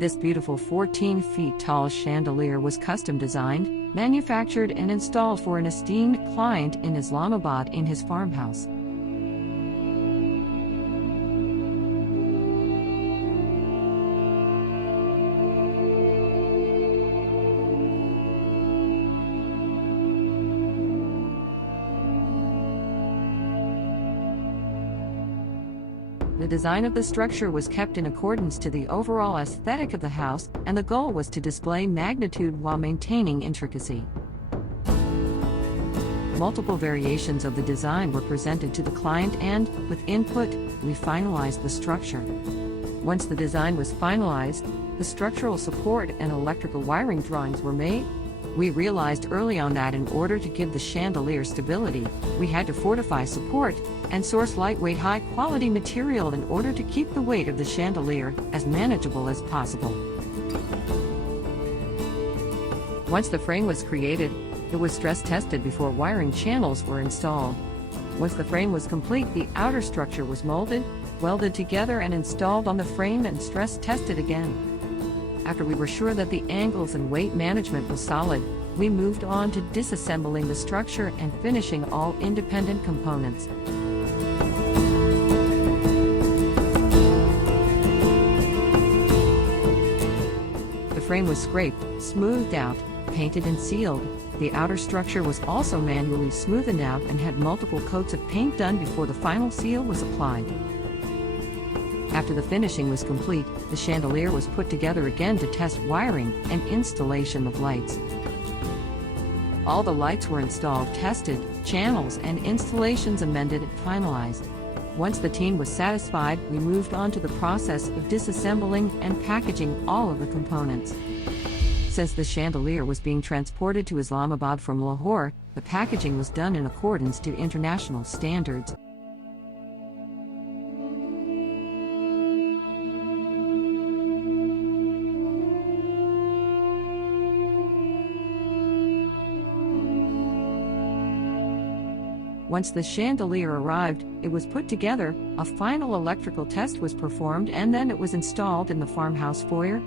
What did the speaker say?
This beautiful 14 feet tall chandelier was custom designed, manufactured and installed for an esteemed client in Islamabad in his farmhouse. The design of the structure was kept in accordance to the overall aesthetic of the house, and the goal was to display magnitude while maintaining intricacy. Multiple variations of the design were presented to the client and, with input, we finalized the structure. Once the design was finalized, the structural support and electrical wiring drawings were made. We realized early on that in order to give the chandelier stability, we had to fortify support and source lightweight high-quality material in order to keep the weight of the chandelier as manageable as possible. Once the frame was created, it was stress tested before wiring channels were installed. Once the frame was complete, the outer structure was molded, welded together and installed on the frame and stress tested again. After we were sure that the angles and weight management was solid, we moved on to disassembling the structure and finishing all independent components. The frame was scraped, smoothed out, painted and sealed. The outer structure was also manually smoothed out and had multiple coats of paint done before the final seal was applied. After the finishing was complete, the chandelier was put together again to test wiring and installation of lights. All the lights were installed, tested, channels and installations amended and finalized. Once the team was satisfied, we moved on to the process of disassembling and packaging all of the components. Since the chandelier was being transported to Islamabad from Lahore, the packaging was done in accordance to international standards. Once the chandelier arrived, it was put together, a final electrical test was performed, and then it was installed in the farmhouse foyer.